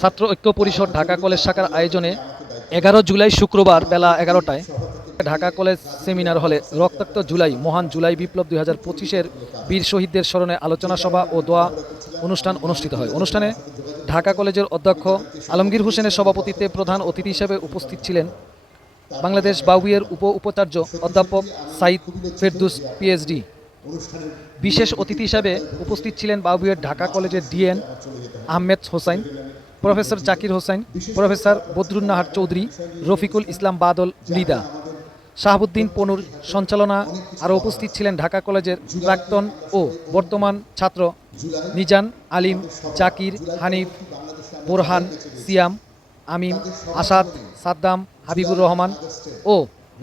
ছাত্র ঐক্য পরিষদ ঢাকা কলেজ শাখার আয়োজনে 11 জুলাই শুক্রবার বেলা 11টায় ঢাকা কলেজ সেমিনার হলে রক্তাক্ত জুলাই মহান জুলাই বিপ্লব 2025-এর বীর শহীদদের স্মরণে আলোচনা সভা ও দোয়া অনুষ্ঠান অনুষ্ঠিত হয়। অনুষ্ঠানে ঢাকা কলেজের অধ্যক্ষ আলমগীর হোসেনের সভাপতিত্বে প্রধান অতিথি হিসেবে উপস্থিত ছিলেন বাংলাদেশ বাউইয়ের উপাচার্য অধ্যাপক সাইদ ফেরদৌস পিএইচডি। বিশেষ অতিথি হিসাবে উপস্থিত ছিলেন বাউইয়ের ঢাকা কলেজের DN Ahmed Hossain, professor Zakir Hossain, professor Badrunnahar Chowdhury, Rafiqul Islam Badal Mridha, Shahabuddin পনুর সঞ্চালনা। আরও উপস্থিত ছিলেন ঢাকা কলেজের প্রাক্তন ও বর্তমান ছাত্র নিজান, আলিম, জাকির, হানিফ, বোরহান, সিয়াম, আমিম, আসাদ, সাদ্দাম, হাবিবুর রহমান ও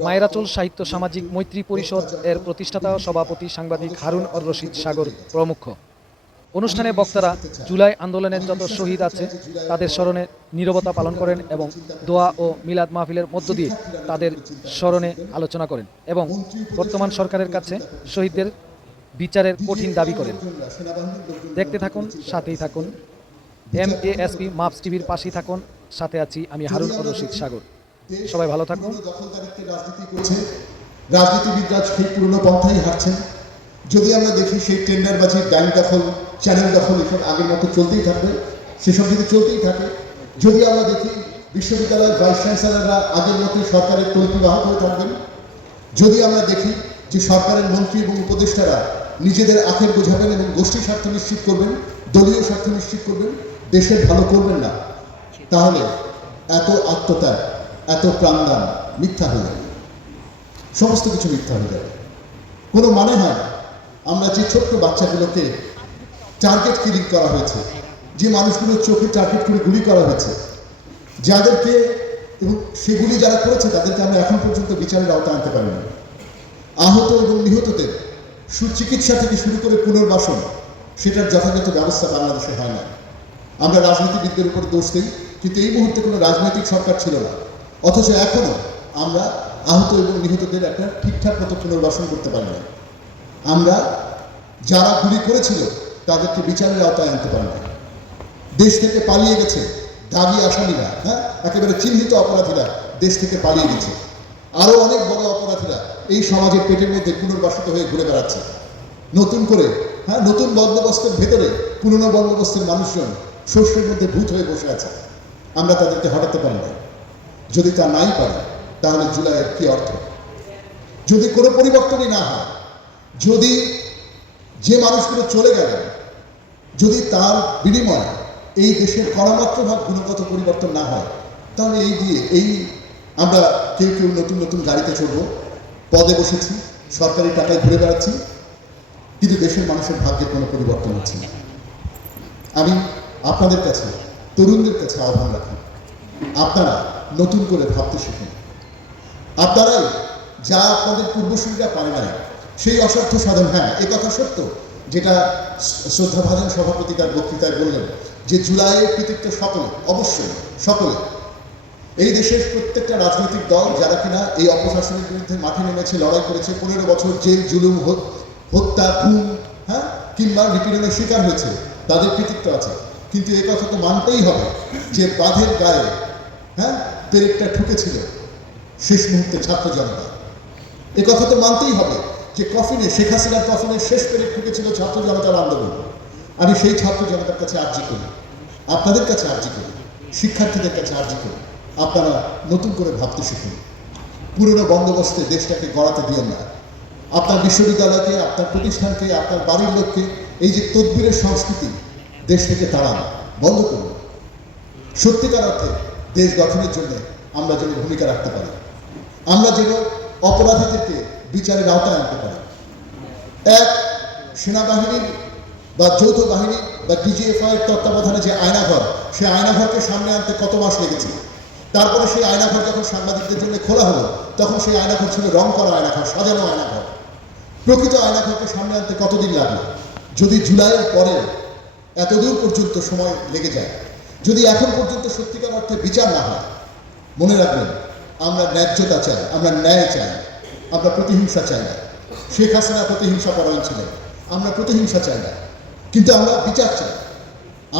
মায়েরাচল সাহিত্য সামাজিক মৈত্রী পরিষদ এর প্রতিষ্ঠাতা সভাপতি সাংবাদিক হারুন অর রশিদ সাগর প্রমুখ। অনুষ্ঠানে বক্তারা জুলাই আন্দোলনের যত শহীদ আছে তাদের স্মরণে নীরবতা পালন করেন এবং দোয়া ও মিলাদ মাহফিলের মধ্য দিয়ে তাদের স্মরণে আলোচনা করেন এবং বর্তমান সরকারের কাছে শহীদদের বিচারের কঠিন দাবি করেন। দেখতে থাকুন, সাথেই থাকুন। MASP মাপস টিভির পাশেই থাকুন। সাথে আছি আমি হারুন অর রশিদ সাগর। সবাই ভালো থাকুন। রাজনীতিবিদরা সেই পুরনো পন্থাই হাঁটছেন। যদি আমরা দেখি সেই টেন্ডারবাজি, ব্যাংক দখল, চ্যানেল দখল এসব আগের মতো চলতেই থাকবে, সেসব যদি চলতেই থাকে। যদি আমরা দেখি বিশ্ববিদ্যালয়ের ভাইস চ্যান্সেলররা আগের মতো সরকারের তল্পিবাহ করে থাকবেন। যদি আমরা দেখি যে সরকারের মন্ত্রী এবং উপদেষ্টারা নিজেদের আখের বোঝাবেন এবং গোষ্ঠী স্বার্থ নিশ্চিত করবেন, দলীয় স্বার্থ নিশ্চিত করবেন, দেশের ভালো করবেন না, তাহলে এত আত্মত্যাগ, এত প্রাণদান মিথ্যা হয়ে যাবে। সমস্ত কিছু মিথ্যা হয়ে যাবে, কোনো মানে হয় না। আমরা যে ছোট্ট বাচ্চাগুলোকে টার্গেট কিলিং করা হয়েছে, যে মানুষগুলোর চোখে টার্গেট করে গুলি করা হয়েছে, যাদেরকে এবং সেগুলি যারা করেছে তাদেরকে আমরা এখন পর্যন্ত বিচারের আওতায় আনতে পারিনি। আহত এবং নিহতদের সুচিকিৎসা থেকে শুরু করে পুনর্বাসন, সেটার যথাযথ ব্যবস্থা বাংলাদেশে হয় না। আমরা রাজনীতিবিদদের উপর দোষ দিই, কিন্তু এই মুহূর্তে কোনো রাজনৈতিক সরকার ছিল না, অথচ এখনও আমরা আহত এবং নিহতদের একটা ঠিকঠাক মতো পুনর্বাসন করতে পারি না। আমরা যারা গুলি করেছিল তাদেরকে বিচারের আওতায় আনতে পারি না। দেশ থেকে পালিয়ে গেছে দাগি আসামিরা, একেবারে চিহ্নিত অপরাধীরা দেশ থেকে পালিয়ে গেছে। আরও অনেক বড় অপরাধীরা এই সমাজের পেটের মধ্যে পুনর্বাসিত হয়ে ঘুরে বেড়াচ্ছে নতুন করে। নতুন বন্দোবস্তের ভেতরে পুরনো বন্দোবস্তের মানুষজন শস্যের মধ্যে ভূত হয়ে বসে আছে। আমরা তাদেরকে হটাতে পারি না। যদি তা নাই পারি তাহলে জুলাইয়ের কি অর্থ? যদি কোনো পরিবর্তনই না হয়, যদি যে মানুষগুলো চলে গেলেন, যদি তার বিনিময়ে এই দেশের কণামাত্র ভাগ গুণগত পরিবর্তন না হয়, তাহলে এই আমরা কেউ কেউ নতুন নতুন গাড়িতে চড়ব, পদে বসেছি, সরকারি টাকায় ঘুরে বেড়াচ্ছি, কিন্তু দেশের মানুষের ভাগ্যের কোনো পরিবর্তন হচ্ছে না। আমি আপনাদের কাছে, তরুণদের কাছে আহ্বান রাখি, আপনারা নতুন করে ভাবতে শিখুন। আপনারাই যা আপনাদের পূর্বসূরীরা পারে নাই, সেই অসাধ্য সাধন। এ কথা সত্য যেটা শ্রদ্ধাভাজন সভাপতি তার বক্তৃতায় বললেন, যে জুলাইয়ের কৃতিত্ব সকলে, অবশ্যই সকলে। এই দেশের প্রত্যেকটা রাজনৈতিক দল যারা কিনা এই অপশাসনের বিরুদ্ধে মাঠে নেমেছে, লড়াই করেছে, 15 বছর জেল, জুলুম, হত্যা, খুন, কিংবা নিপীড়নের শিকার হয়েছে, তাদের কৃতিত্ব আছে। কিন্তু এ কথা তো মানতেই হবে যে বাঁধের গায়ে পেরেকটা ঠুকেছিল শেষ মুহূর্তে ছাত্র জনতা। এ কথা তো মানতেই হবে যে কফিনে, শেখ হাসিনার কফিনে শেষ পেরেক ঠুকেছিল ছাত্র জনতার আন্দোলন। আমি সেই ছাত্র জনতার কাছে আর্জি করি, আপনাদের কাছে আর্জি করি, শিক্ষার্থীদের কাছে আর্জি করি, আপনারা নতুন করে ভাবতে শিখুন। পুরনো বন্দোবস্তে দেশটাকে গড়াতে দিয়েন না। আপনার বিশ্ববিদ্যালয়কে, আপনার প্রতিষ্ঠানকে, আপনার বাড়ির লোককে এই যে তদবিরের সংস্কৃতি দেশ থেকে তাড়ান, বন্ধ করুন। সত্যিকার অর্থে দেশ গঠনের জন্য আমরা যেন ভূমিকা রাখতে পারি, আমরা যেন অপরাধীদেরকে বিচারের আওতায় আনতে পারি। এক, সেনাবাহিনীর বা যৌথ বাহিনী বা DGFI এর তত্ত্বাবধানে যে আয়নাঘর, সেই আয়নাঘরকে সামনে আনতে কত মাস লেগেছে। তারপরে সেই আয়নাঘর যখন সাংবাদিকদের জন্য খোলা হলো, তখন সেই আয়নাঘর ছিল রং করা আয়নাঘর, সাজানো আয়নাঘর। প্রকৃত আয়নাঘরকে সামনে আনতে কতদিন লাগলো? যদি জুলাইয়ের পরে এতদূর পর্যন্ত সময় লেগে যায়, যদি এখন পর্যন্ত সত্যিকার অর্থে বিচার না হয়, মনে রাখবেন আমরা ন্যায্যতা চাই, আমরা ন্যায় চাই, আমরা প্রতিহিংসা চাই না। শেখ হাসিনা প্রতিহিংসা পরায়ণ ছিলেন, আমরা প্রতিহিংসা চাই না, কিন্তু আমরা বিচার চাই।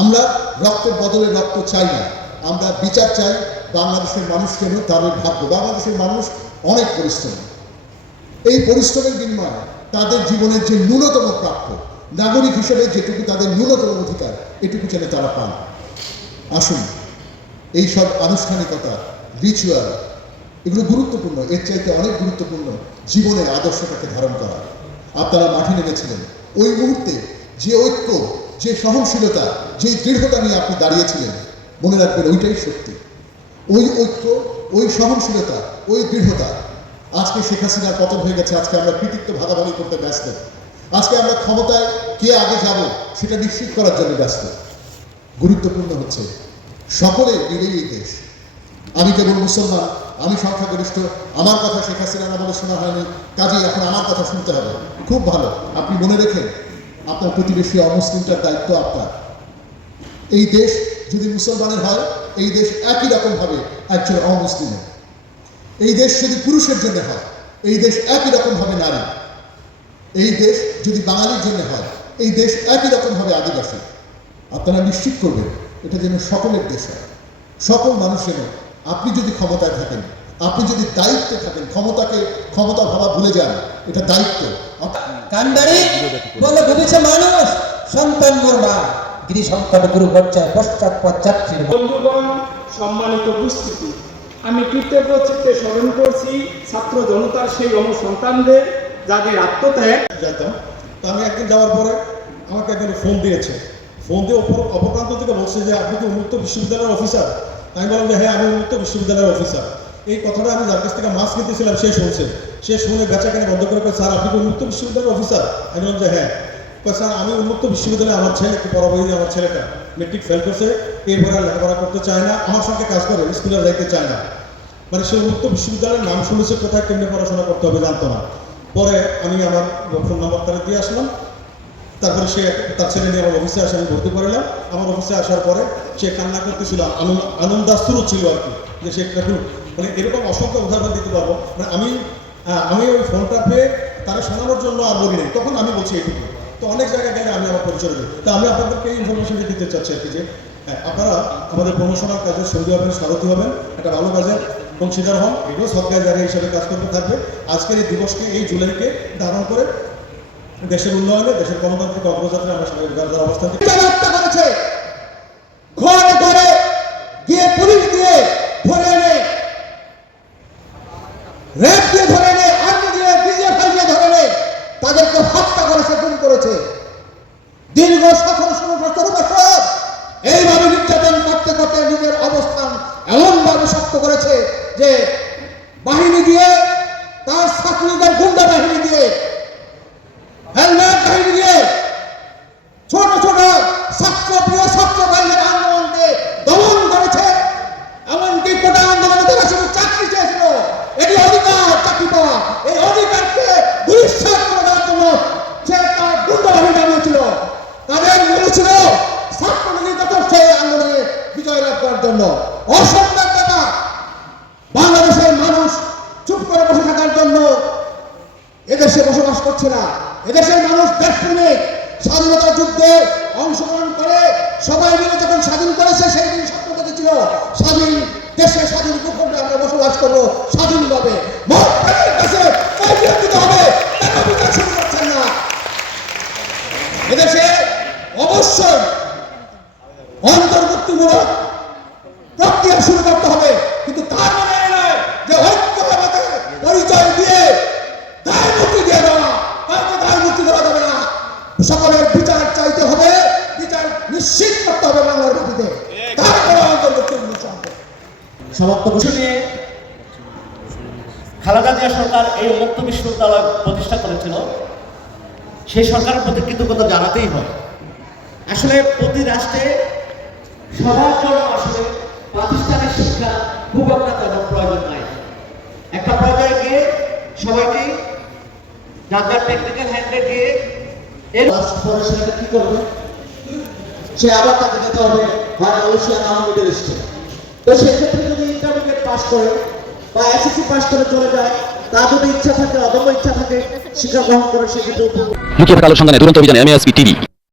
আমরা রক্তের বদলে রক্ত চাই না, আমরা বিচার চাই। বাংলাদেশের মানুষ কেন তাদের ভাগ্য, বাংলাদেশের মানুষ অনেক পরিশ্রম, এই পরিশ্রমের বিনিময়ে তাদের জীবনের যে ন্যূনতম প্রাপ্য, নাগরিক হিসেবে যেটুকু তাদের ন্যূনতম অধিকার, এটুকু যেন তারা পান। আসুন, এই সব আনুষ্ঠানিকতা, রিচুয়াল, এগুলো গুরুত্বপূর্ণ, এর চাইতে অনেক গুরুত্বপূর্ণ জীবনের আদর্শটাকে ধারণ করা। আপনারা মাঠে নেমেছিলেন, ওই মুহূর্তে যে ঐক্য, যে সহনশীলতা, যে দৃঢ়তা নিয়ে আপনি দাঁড়িয়েছিলেন, মনে রাখবেন ওইটাই সত্যি। ওই ঐক্য, ওই সহনশীলতা, ওই দৃঢ়তা। আজকে শেখ হাসিনার পতন হয়ে গেছে, আজকে আমরা কৃতিত্ব ভাগাভাগি করতে ব্যস্ত, আজকে আমরা ক্ষমতায় কে আগে যাব সেটা নিশ্চিত করার জন্য ব্যস্ত। গুরুত্বপূর্ণ হচ্ছে সকলের মিলেই এই দেশ। আমি কেবল মুসলমান, আমি সংখ্যাগরিষ্ঠ, আমার কথা শেখ হাসিনার আমলে শোনা হয়নি, কাজেই এখন আমার কথা শুনতে হবে। খুব ভালো, আপনি মনে রেখেন আপনার প্রতিবেশী অমুসলিমটার দায়িত্ব আপনার। এই দেশ যদি মুসলমানের হয়, এই দেশ একই রকম হবে একজন অমুসলিমের। এই দেশ যদি পুরুষের জন্য হয়, এই দেশ একই রকম হবে নারী। এই দেশ যদি বাঙালির জন্য হয়, এই দেশ একই রকম হবে আদিবাসী। আপনারা নিশ্চিত করবেন এটা যেন সকলের দেশ হয়, সকল মানুষের। আপনি যদি ক্ষমতায় থাকেন, আপনি যদি দায়িত্বে থাকেন, ক্ষমতাকে ক্ষমতা ভাবা ভুলে যান, এটা দায়িত্ব। কান্ডারি বলে ভেবেছে মানুষ সন্তান মরবা গিরি সংকট গুরু পর্যায়ে পশ্চাৎপদ যাত্রীর বন্ধুগণ, সম্মানিত উপস্থিতি, আমি কৃতজ্ঞ চিত্তে স্মরণ করছি ছাত্র জনতার সেই অনুসন্তানদের যাদের আত্মত্যাগ। যেতাম, তো আমি একদিন যাওয়ার পরে আমাকে একজন ফোন দিয়েছে, ফোন দিয়ে অপর প্রান্ত থেকে বলছে যে আপনি কি উন্মুক্ত বিশ্ববিদ্যালয়ের অফিসার? আমি বললাম যে হ্যাঁ, আমি উন্মুক্ত বিশ্ববিদ্যালয়ের অফিসার। এই কথাটা আমি যার কাছ থেকে মাছ কিনতেছিলাম সে শুনছে, সে শুনে বেচা কেনা বন্ধ করে স্যার আপনি কি উন্মুক্ত বিশ্ববিদ্যালয়ের অফিসার? আমি বললাম যে হ্যাঁ। স্যার আমি উন্মুক্ত বিশ্ববিদ্যালয়ে আমার ছেলে পড়াবই, আমার ছেলেটা মেট্রিক ফেল করছে, এরপরে লেখাপড়া করতে চায় না, আমার সঙ্গে কাজ করে, স্কুলে যাইতে চায় না। মানে সে উন্মুক্ত বিশ্ববিদ্যালয়ের নাম শুনেছে, কোথায় কেমনি পড়াশোনা করতে হবে জানতো না। পরে আমি আমার ফোন নাম্বার তারা দিয়ে আসলাম, তারপরে সে তার ছেলে নিয়ে আমার অফিসে আসে, আমি ভর্তি করালাম। আমার অফিসে আসার পরে সে কান্না করতেছিল, আনন্দাশ্রু ছিল আর কি, যে সে মানে এরকম অসংখ্য উদাহরণ দিতে পারবো। মানে আমি ওই ফোনটা পেয়ে তারা শোনানোর জন্য আর বলি নেই, তখন আমি বলছি এইটুকু। তো অনেক জায়গায় গেলে আমি আমার পরিচয় দিই। তো আমি আপনাদেরকে এই ইনফরমেশনটা দিতে চাচ্ছি আর কি, যে আপনারা আমাদের প্রমোশনাল কাজের সঙ্গী হবেন, সারথী হবেন, একটা ভালো কাজের অংশীদার হন। এগুলো সরকারি জায়গায় হিসাবে কাজ করতে থাকবে। আজকের এই দিবসকে, এই জুলাইকে ধারণ করে দেশের উন্নয়নে, দেশের গণতান্ত্রিক অগ্রযাত্রা আমরা সবাই অবস্থান করেছে, ঘরে ঘরে গিয়ে পুলিশ দিয়ে ধরে এনে, র্যাব দিয়ে ধরে এনে, আর্মি দিয়ে, বিজিএফআই দিয়ে ধরে এনে তাদেরকে হত্যা করেছে, গুম করেছে। দীর্ঘ 17-18 বছর এইভাবে নির্যাতন করতে করতে নিজের অবস্থান এমনভাবে শক্ত করেছে যে বাহিনী দিয়ে, তার ছাত্রীদের গুন্ডা বাহিনী দিয়ে, হেলমেট বাহিনী দিয়ে, ছোট ছোট ছাত্রপ্রিয় ছাত্র বাহিনীর আন্দোলনকে দমন করেছে। এমনকি কোটা আন্দোলনে তারা শুধু চাকরি চেয়েছিল, এটি অধিকার, চাকরি পাওয়া, এই অধিকারকে দুঃসাৎ করে দেওয়ার জন্য সে তার গুন্ডা বাহিনী নামিয়েছিল। তাদের মনে ছিল ছাত্র নির্যাতন সেই আন্দোলনে বিজয় লাভ করার জন্য। অসম্ভব ব্যাপার। বাংলাদেশের মানুষ চুপ করে বসে থাকার জন্য এদেশে বসবাস করছে না। এদেশের মানুষ দেশপ্রেমিক, স্বাধীনতা যুদ্ধে অংশগ্রহণ করে সবাই মিলে যখন স্বাধীন করেছে, সেই দিন স্বপ্ন দেখেছিল স্বাধীন দেশে, স্বাধীন ভূখণ্ডে আমরা বসবাস করবো স্বাধীনভাবে। হবে, টাকা বিচার শুরু করছেন না। এদেশে অবশ্যই অন্তর্ভুক্তিমূলক প্রক্রিয়া শুরু করতে হবে, কিন্তু তার মানে নয় যে ঐক্যভাবে পরিচয় দিয়ে দায় মুক্তি দিয়ে দেওয়া, কাউকে দায় মুক্তি দেওয়া যাবে না। সকলের বিচার চাইতে হবে, বিচার নিশ্চিত করতে হবে বাংলার মাটিতে, তারপরে অন্তর্ভুক্তিমূলক সমাপ্ত নিয়ে খালেদা জিয়া সরকার এই উন্মুক্ত বিশ্ববিদ্যালয় প্রতিষ্ঠা করেছিল। সেই সরকারের প্রতি কৃতজ্ঞতা জানাতেই হয়। আসলে প্রতি রাষ্ট্রে সবার জন্য আসলে প্রাতিষ্ঠানিক শিক্ষা খুব একটা তেমন প্রয়োজন নাই। একটা পর্যায়ে গিয়ে সবাইকে যার টেকনিক্যাল হ্যান্ডে গিয়ে এর পরে সেটা কি করবে, সে আবার তাকে যেতে হবে হয় মালয়েশিয়া না মিডল ইস্টে। তো সেক্ষেত্রে যদি ইন্টারমিডিয়েট পাস করে বা এসএসসি পাস করে চলে যায়, তার যদি ইচ্ছা থাকে, অদম্য ইচ্ছা থাকে শিক্ষা গ্রহণ করে, সেক্ষেত্রে লুকিয়ে থাকা আলোর সন্ধানে দুরন্ত অভিযানে এমএসপি টিভি।